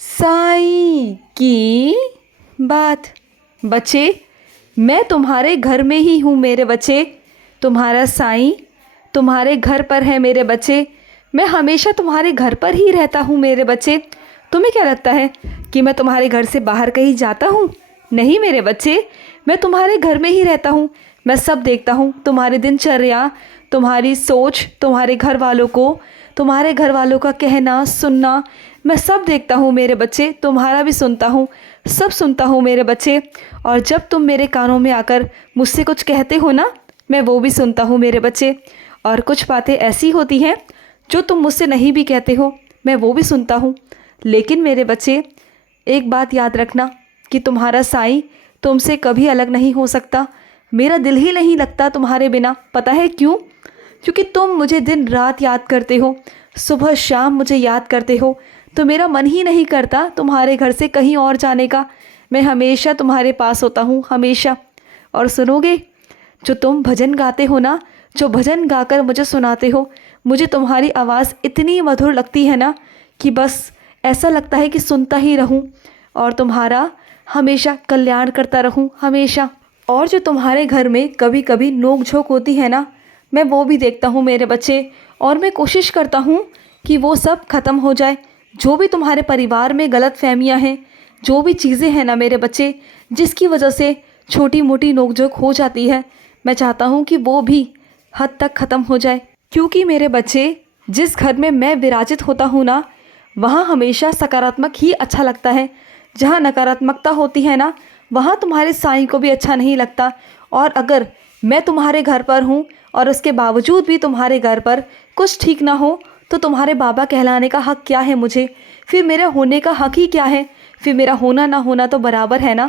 साईं की बात। बच्चे, मैं तुम्हारे घर में ही हूँ मेरे बच्चे। तुम्हारा साईं तुम्हारे घर पर है मेरे बच्चे। मैं हमेशा तुम्हारे घर पर ही रहता हूँ मेरे बच्चे। तुम्हें क्या लगता है कि मैं तुम्हारे घर से बाहर कहीं जाता हूँ? नहीं मेरे बच्चे, मैं तुम्हारे घर में ही रहता हूँ। मैं सब देखता हूँ, तुम्हारी दिनचर्या, तुम्हारी सोच, तुम्हारे घर वालों का कहना सुनना, मैं सब देखता हूँ मेरे बच्चे। तुम्हारा भी सुनता हूँ, सब सुनता हूँ मेरे बच्चे। और जब तुम मेरे कानों में आकर मुझसे कुछ कहते हो ना, मैं वो भी सुनता हूँ मेरे बच्चे। और कुछ बातें ऐसी होती हैं जो तुम मुझसे नहीं भी कहते हो, मैं वो भी सुनता हूँ। लेकिन मेरे बच्चे, एक बात याद रखना कि तुम्हारा साईं तुमसे कभी अलग नहीं हो सकता। मेरा दिल ही नहीं लगता तुम्हारे बिना। पता है क्यों? क्योंकि तुम मुझे दिन रात याद करते हो, सुबह शाम मुझे याद करते हो। तो मेरा मन ही नहीं करता तुम्हारे घर से कहीं और जाने का। मैं हमेशा तुम्हारे पास होता हूँ, हमेशा। और सुनोगे, जो तुम भजन गाते हो ना, जो भजन गाकर मुझे सुनाते हो, मुझे तुम्हारी आवाज़ इतनी मधुर लगती है ना कि बस ऐसा लगता है कि सुनता ही रहूं और तुम्हारा हमेशा कल्याण करता रहूं, हमेशा। और जो तुम्हारे घर में कभी कभी नोक झोंक होती है ना, मैं वो भी देखता हूँ मेरे बच्चे। और मैं कोशिश करता हूँ कि वो सब ख़त्म हो जाए। जो भी तुम्हारे परिवार में गलत फहमियाँ हैं, जो भी चीज़ें हैं ना मेरे बच्चे, जिसकी वजह से छोटी मोटी नोक झोंक हो जाती है, मैं चाहता हूँ कि वो भी हद तक ख़त्म हो जाए। क्योंकि मेरे बच्चे, जिस घर में मैं विराजित होता हूँ ना, वहाँ हमेशा सकारात्मक ही अच्छा लगता है। जहाँ नकारात्मकता होती है ना, वहाँ तुम्हारे साईं को भी अच्छा नहीं लगता। और अगर मैं तुम्हारे घर पर हूँ और उसके बावजूद भी तुम्हारे घर पर कुछ ठीक ना हो, तो तुम्हारे बाबा कहलाने का हक क्या है मुझे? फिर मेरा होने का हक ही क्या है? फिर मेरा होना ना होना तो बराबर है ना।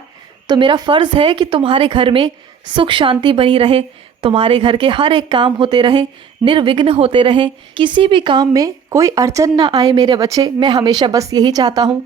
तो मेरा फ़र्ज़ है कि तुम्हारे घर में सुख शांति बनी रहे, तुम्हारे घर के हर एक काम होते रहें, निर्विघ्न होते रहें, किसी भी काम में कोई अड़चन ना आए मेरे बच्चे। मैं हमेशा बस यही चाहता हूँ।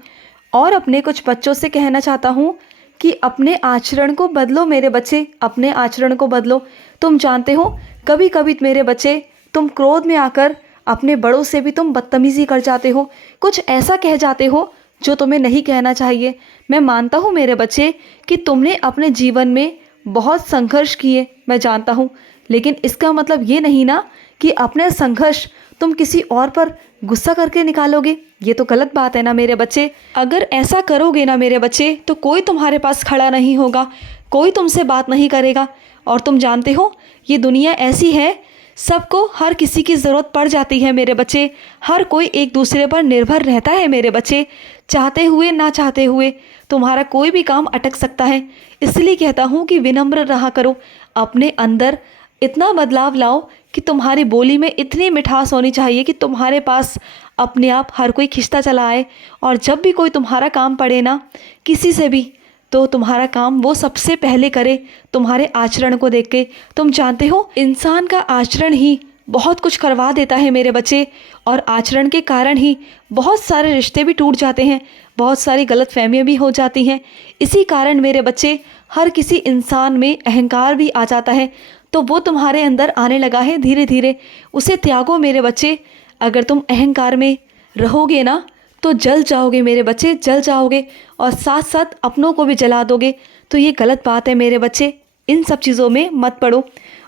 और अपने कुछ बच्चों से कहना चाहता हूँ कि अपने आचरण को बदलो मेरे बच्चे, अपने आचरण को बदलो। तुम जानते हो, कभी कभी मेरे बच्चे, तुम क्रोध में आकर अपने बड़ों से भी तुम बदतमीज़ी कर जाते हो, कुछ ऐसा कह जाते हो जो तुम्हें नहीं कहना चाहिए। मैं मानता हूँ मेरे बच्चे कि तुमने अपने जीवन में बहुत संघर्ष किए, मैं जानता हूँ। लेकिन इसका मतलब ये नहीं ना कि अपने संघर्ष तुम किसी और पर गुस्सा करके निकालोगे। ये तो गलत बात है ना मेरे बच्चे। अगर ऐसा करोगे ना मेरे बच्चे, तो कोई तुम्हारे पास खड़ा नहीं होगा, कोई तुमसे बात नहीं करेगा। और तुम जानते हो, ये दुनिया ऐसी है, सबको हर किसी की ज़रूरत पड़ जाती है मेरे बच्चे। हर कोई एक दूसरे पर निर्भर रहता है मेरे बच्चे। चाहते हुए ना चाहते हुए तुम्हारा कोई भी काम अटक सकता है। इसलिए कहता हूँ कि विनम्र रहा करो, अपने अंदर इतना बदलाव लाओ कि तुम्हारी बोली में इतनी मिठास होनी चाहिए कि तुम्हारे पास अपने आप हर कोई खिंचता चला आए। और जब भी कोई तुम्हारा काम पड़े ना, किसी से भी, तो तुम्हारा काम वो सबसे पहले करे तुम्हारे आचरण को देख के। तुम जानते हो, इंसान का आचरण ही बहुत कुछ करवा देता है मेरे बच्चे। और आचरण के कारण ही बहुत सारे रिश्ते भी टूट जाते हैं, बहुत सारी गलतफहमियां भी हो जाती हैं। इसी कारण मेरे बच्चे, हर किसी इंसान में अहंकार भी आ जाता है। तो वो तुम्हारे अंदर आने लगा है धीरे धीरे, उसे त्यागो मेरे बच्चे। अगर तुम अहंकार में रहोगे ना, तो जल जाओगे मेरे बच्चे, जल जाओगे। और साथ साथ अपनों को भी जला दोगे। तो ये गलत बात है मेरे बच्चे, इन सब चीज़ों में मत पड़ो।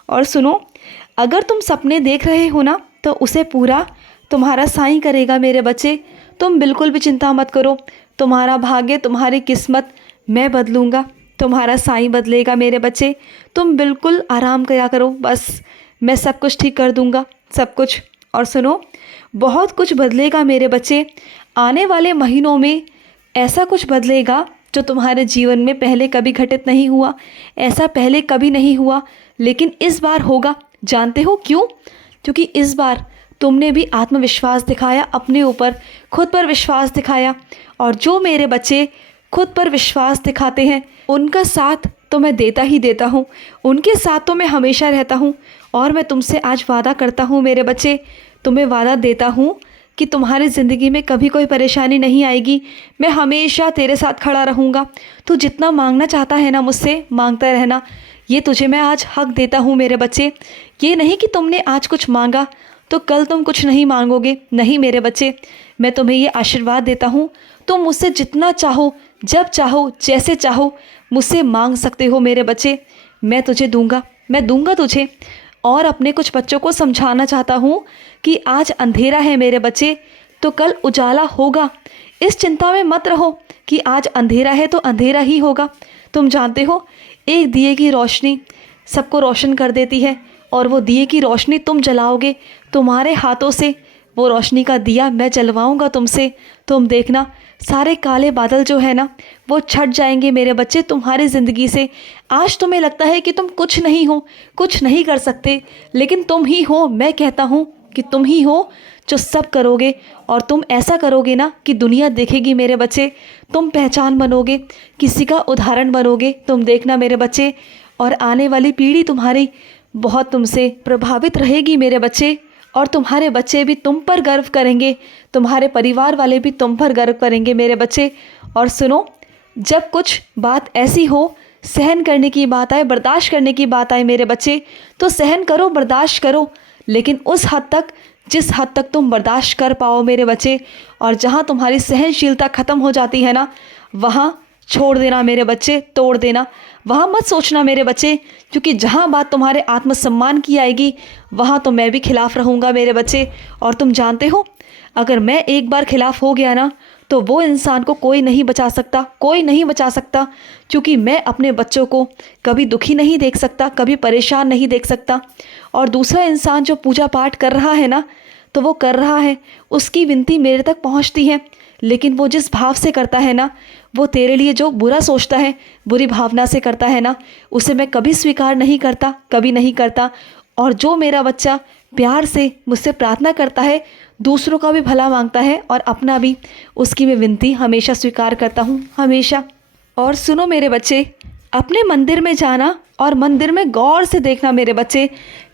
और सुनो, अगर तुम सपने देख रहे हो ना, तो उसे पूरा तुम्हारा साईं करेगा मेरे बच्चे। तुम बिल्कुल भी चिंता मत करो। तुम्हारा भाग्य, तुम्हारी किस्मत मैं बदलूँगा, तुम्हारा साईं बदलेगा मेरे बच्चे। तुम बिल्कुल आराम किया करो, बस मैं सब कुछ ठीक कर दूँगा, सब कुछ। और सुनो, बहुत कुछ बदलेगा मेरे बच्चे। आने वाले महीनों में ऐसा कुछ बदलेगा जो तुम्हारे जीवन में पहले कभी घटित नहीं हुआ। ऐसा पहले कभी नहीं हुआ, लेकिन इस बार होगा। जानते हो क्यों? क्योंकि इस बार तुमने भी आत्मविश्वास दिखाया अपने ऊपर, खुद पर विश्वास दिखाया। और जो मेरे बच्चे खुद पर विश्वास दिखाते हैं, उनका साथ तो मैं देता ही देता हूँ, उनके साथ तो मैं हमेशा रहता हूँ। और मैं तुमसे आज वादा करता हूँ मेरे बच्चे, तुम्हें वादा देता हूँ कि तुम्हारी ज़िंदगी में कभी कोई परेशानी नहीं आएगी। मैं हमेशा तेरे साथ खड़ा रहूँगा। तू जितना मांगना चाहता है ना, मुझसे मांगता रहना। ये तुझे मैं आज हक देता हूँ मेरे बच्चे। ये नहीं कि तुमने आज कुछ मांगा तो कल तुम कुछ नहीं मांगोगे। नहीं मेरे बच्चे, मैं तुम्हें ये आशीर्वाद देता हूँ, तुम मुझसे जितना चाहो, जब चाहो, जैसे चाहो मुझसे मांग सकते हो मेरे बच्चे। मैं तुझे दूंगा, मैं दूंगा तुझे। और अपने कुछ बच्चों को समझाना चाहता हूँ कि आज अंधेरा है मेरे बच्चे, तो कल उजाला होगा। इस चिंता में मत रहो कि आज अंधेरा है तो अंधेरा ही होगा। तुम जानते हो, एक दिए की रोशनी सबको रोशन कर देती है, और वो दिए की रोशनी तुम जलाओगे, तुम्हारे हाथों से वो रोशनी का दिया मैं जलवाऊंगा तुमसे। तुम देखना, सारे काले बादल जो है ना वो छट जाएंगे मेरे बच्चे तुम्हारी ज़िंदगी से। आज तुम्हें लगता है कि तुम कुछ नहीं हो, कुछ नहीं कर सकते, लेकिन तुम ही हो, मैं कहता हूँ कि तुम ही हो जो सब करोगे। और तुम ऐसा करोगे ना कि दुनिया देखेगी मेरे बच्चे, तुम पहचान बनोगे, किसी का उदाहरण बनोगे। तुम देखना मेरे बच्चे, और आने वाली पीढ़ी तुम्हारी बहुत तुमसे प्रभावित रहेगी मेरे बच्चे, और तुम्हारे बच्चे भी तुम पर गर्व करेंगे, तुम्हारे परिवार वाले भी तुम पर गर्व करेंगे मेरे बच्चे। और सुनो, जब कुछ बात ऐसी हो, सहन करने की बात आए, बर्दाश्त करने की बात आए मेरे बच्चे, तो सहन करो, बर्दाश्त करो, लेकिन उस हद तक जिस हद तक तुम बर्दाश्त कर पाओ मेरे बच्चे। और जहाँ तुम्हारी सहनशीलता ख़त्म हो जाती है ना, वहाँ छोड़ देना मेरे बच्चे, तोड़ देना। वहाँ मत सोचना मेरे बच्चे, क्योंकि जहाँ बात तुम्हारे आत्मसम्मान की आएगी वहाँ तो मैं भी खिलाफ़ रहूँगा मेरे बच्चे। और तुम जानते हो, अगर मैं एक बार खिलाफ़ हो गया ना, तो वो इंसान को कोई नहीं बचा सकता, कोई नहीं बचा सकता, क्योंकि मैं अपने बच्चों को कभी दुखी नहीं देख सकता, कभी परेशान नहीं देख सकता। और दूसरा इंसान जो पूजा पाठ कर रहा है ना, तो वो कर रहा है, उसकी विनती मेरे तक पहुंचती है, लेकिन वो जिस भाव से करता है ना, वो तेरे लिए जो बुरा सोचता है, बुरी भावना से करता है ना, उसे मैं कभी स्वीकार नहीं करता, कभी नहीं करता। और जो मेरा बच्चा प्यार से मुझसे प्रार्थना करता है, दूसरों का भी भला मांगता है और अपना भी, उसकी मैं विनती हमेशा स्वीकार करता हूँ, हमेशा। और सुनो मेरे बच्चे, अपने मंदिर में जाना और मंदिर में गौर से देखना मेरे बच्चे।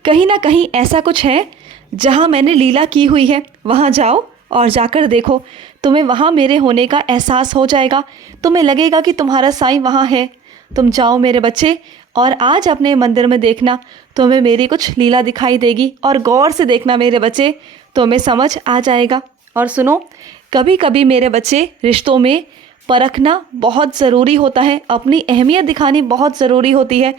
कहीं ना कहीं ऐसा कुछ है जहाँ मैंने लीला की हुई है, वहाँ जाओ और जाकर देखो, तुम्हें वहाँ मेरे होने का एहसास हो जाएगा, तुम्हें लगेगा कि तुम्हारा साईं वहाँ है। तुम जाओ मेरे बच्चे, और आज अपने मंदिर में देखना, तुम्हें मेरी कुछ लीला दिखाई देगी, और गौर से देखना मेरे बच्चे, तुम्हें समझ आ जाएगा। और सुनो, कभी कभी मेरे बच्चे रिश्तों में परखना बहुत ज़रूरी होता है, अपनी अहमियत दिखानी बहुत ज़रूरी होती है,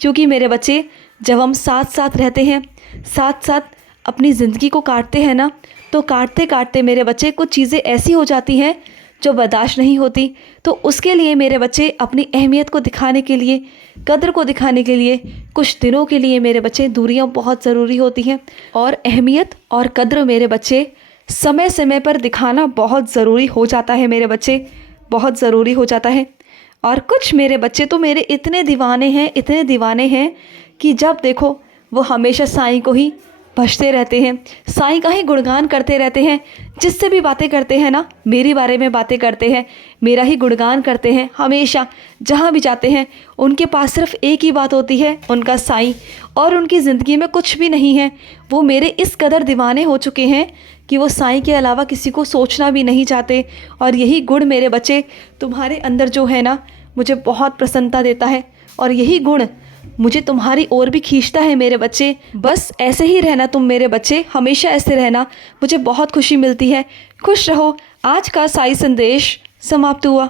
क्योंकि मेरे बच्चे जब हम साथ साथ रहते हैं, साथ साथ अपनी ज़िंदगी को काटते हैं ना, तो काटते काटते मेरे बच्चे कुछ चीज़ें ऐसी हो जाती हैं जो बर्दाश्त नहीं होती। तो उसके लिए मेरे बच्चे अपनी अहमियत को दिखाने के लिए, कदर को दिखाने के लिए, कुछ दिनों के लिए मेरे बच्चे दूरियां बहुत ज़रूरी होती हैं। और अहमियत और कदर मेरे बच्चे समय समय पर दिखाना बहुत ज़रूरी हो जाता है मेरे बच्चे, बहुत ज़रूरी हो जाता है। और कुछ मेरे बच्चे तो मेरे इतने दीवाने हैं, इतने दीवाने हैं कि जब देखो वो हमेशा साईं को ही भजते रहते हैं, साईं का ही गुणगान करते रहते हैं। जिससे भी बातें करते हैं ना, मेरे बारे में बातें करते हैं, मेरा ही गुणगान करते हैं हमेशा। जहाँ भी जाते हैं उनके पास सिर्फ एक ही बात होती है, उनका साईं, और उनकी ज़िंदगी में कुछ भी नहीं है। वो मेरे इस कदर दीवाने हो चुके हैं कि वो साईं के अलावा किसी को सोचना भी नहीं चाहते। और यही गुण मेरे बच्चे तुम्हारे अंदर जो है ना, मुझे बहुत प्रसन्नता देता है, और यही गुण मुझे तुम्हारी ओर भी खींचता है मेरे बच्चे। बस ऐसे ही रहना तुम मेरे बच्चे, हमेशा ऐसे रहना, मुझे बहुत खुशी मिलती है। खुश रहो। आज का साईं संदेश समाप्त हुआ।